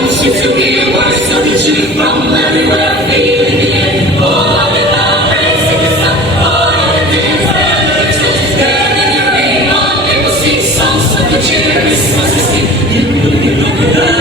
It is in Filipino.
wants you to be a worse, so that you from everywhere feeling the end. Oh, I'm in love, raising the sun. Oh, I'm in dance, churches burning your name on. People sing songs of the cheer. Christmas is here.